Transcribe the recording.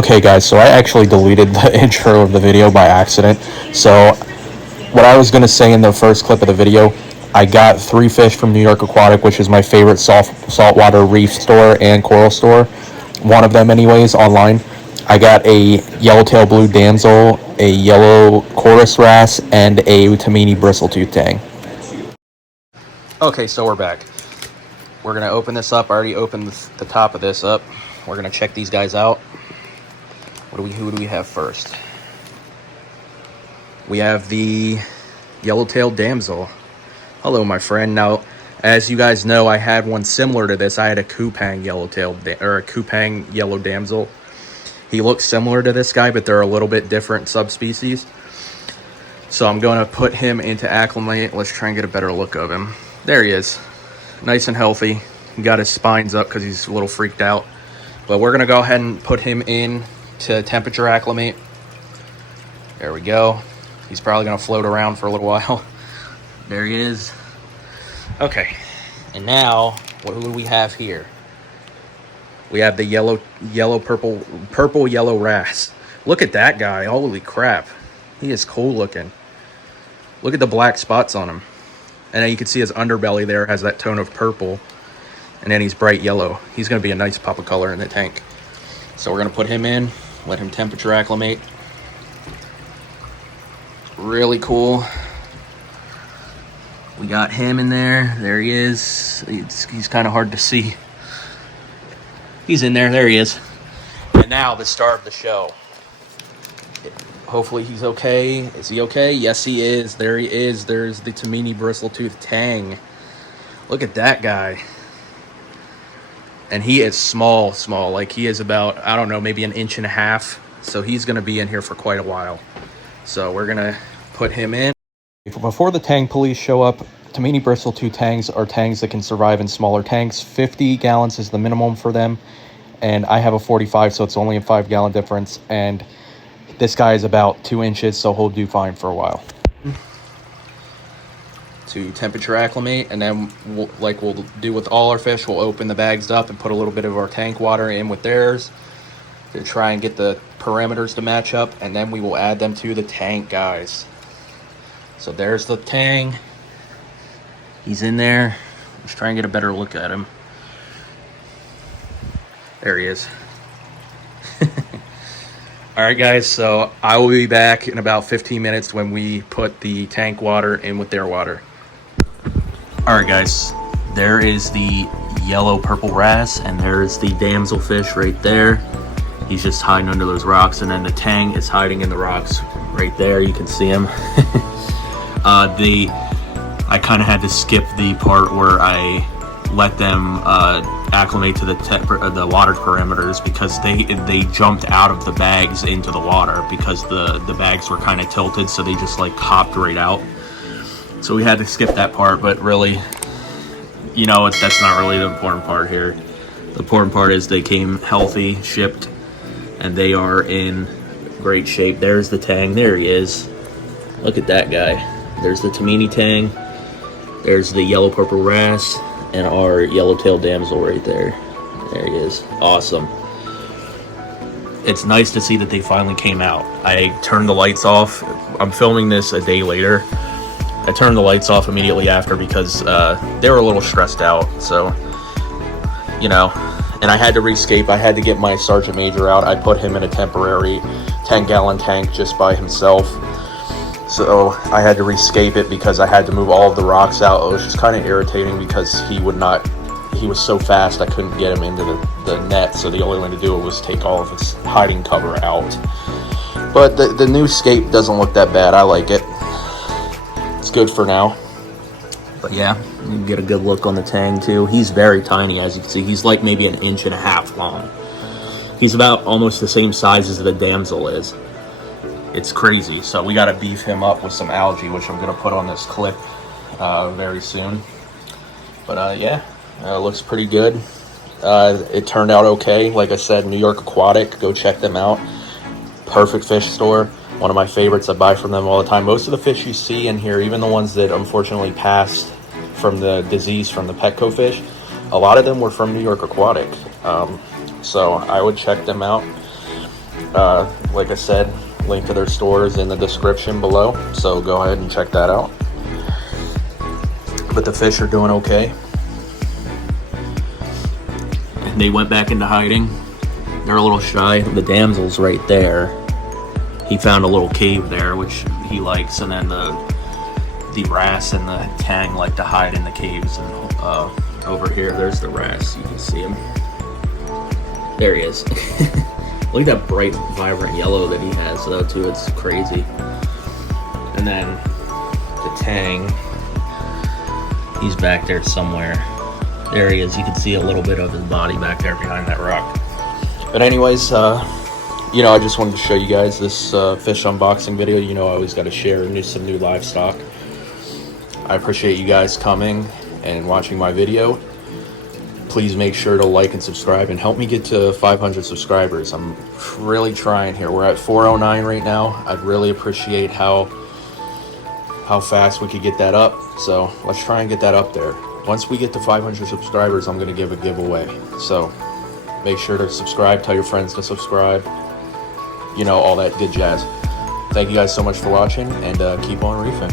Okay guys, so I actually deleted the intro of the video by accident. So what I was going to say in the first clip of the video, I got 3 fish from New York Aquatic, which is my favorite saltwater reef store and coral store. One of them anyways, online. I got a yellowtail blue damsel, a yellow chorus wrasse, and a Tamini bristletooth tang. Okay, so we're back. We're going to open this up. I already opened the top of this up. We're going to check these guys out. Who do we have first? We have the yellowtail damsel. Hello, my friend. Now, as you guys know, I had one similar to this. I had a Kupang Kupang yellow damsel. He looks similar to this guy, but they're a little bit different subspecies. So I'm going to put him into acclimate. Let's try and get a better look of him. There he is. Nice and healthy. He got his spines up because he's a little freaked out. But we're going to go ahead and put him in to temperature acclimate. There we go. He's probably going to float around for a little while. There he is. Okay. And now, what do we have here? We have the purple yellow wrasse. Look at that guy. Holy crap. He is cool looking. Look at the black spots on him. And then you can see his underbelly there has that tone of purple. And then he's bright yellow. He's going to be a nice pop of color in the tank. So we're going to put him in, let him temperature acclimate. Really cool. We got him in there. There he is. He's kind of hard to see. He's in there. There he is. And now the star of the show. Hopefully he's okay. Is he okay? Yes, he is. There he is. There's the Tamini bristletooth tang. Look at that guy. And he is small. Like he is about, I don't know, maybe 1.5 inches. So he's going to be in here for quite a while. So we're going to put him in. Before the tang police show up, Tamini bristletooth tangs are tangs that can survive in smaller tanks. 50 gallons is the minimum for them. And I have a 45, so it's only a 5-gallon difference. And this guy is about 2 inches, so he'll do fine for a while. To temperature acclimate, and then we'll do with all our fish, we'll open the bags up and put a little bit of our tank water in with theirs to try and get the parameters to match up, and then we will add them to the tank, guys. So there's the tang. He's in there. Let's try and get a better look at him. There he is. All right, guys, so I will be back in about 15 minutes when we put the tank water in with their water. All right, guys, there is the yellow purple wrasse, and there's the damselfish right there. He's just hiding under those rocks, and then the tang is hiding in the rocks right there. You can see him. I kind of had to skip the part where I let them acclimate to the water parameters because they jumped out of the bags into the water because the bags were kind of tilted, so they just like hopped right out. So we had to skip that part, but really, you know, that's not really the important part here. The important part is they came healthy, shipped, and they are in great shape. There's the tang. There he is. Look at that guy. There's the Tamini tang. There's the yellow purple wrasse and our yellowtail damsel right there. There he is. Awesome. It's nice to see that they finally came out. I turned the lights off. I'm filming this a day later. I turned the lights off immediately after because they were a little stressed out. So, you know, and I had to rescape. I had to get my Sergeant Major out. I put him in a temporary 10-gallon tank just by himself. So I had to rescape it because I had to move all of the rocks out. It was just kind of irritating because he was so fast I couldn't get him into the net. So the only way to do it was take all of his hiding cover out. But the new scape doesn't look that bad. I like it. It's good for now. But yeah, you can get a good look on the tang too. He's very tiny, as you can see. He's like maybe 1.5 inches long. He's about almost the same size as the damsel is. It's crazy. So we got to beef him up with some algae, which I'm going to put on this clip very soon. But yeah, it looks pretty good. It turned out okay. Like I said, New York Aquatic, go check them out. Perfect fish store. One of my favorites. I buy from them all the time. Most of the fish you see in here, even the ones that unfortunately passed from the disease from the Petco fish, a lot of them were from New York Aquatic. So I would check them out. Like I said, link to their stores in the description below, so go ahead and check that out. But the fish are doing okay. And they went back into hiding. They're a little shy. The damsel's right there. He found a little cave there, which he likes, and then the wrasse and the tang like to hide in the caves. And over here, there's the wrasse. You can see him. There he is. Look at that bright, vibrant yellow that he has, though, too. It's crazy. And then the tang, he's back there somewhere. There he is. You can see a little bit of his body back there behind that rock. But anyways, you know, I just wanted to show you guys this fish unboxing video. You know, I always got to share some new livestock. I appreciate you guys coming and watching my video. Please make sure to like and subscribe and help me get to 500 subscribers. I'm really trying here. We're at 409 right now. I'd really appreciate how fast we could get that up. So let's try and get that up there. Once we get to 500 subscribers, I'm going to give a giveaway. So make sure to subscribe. Tell your friends to subscribe. You know, all that good jazz. Thank you guys so much for watching, and keep on reefing.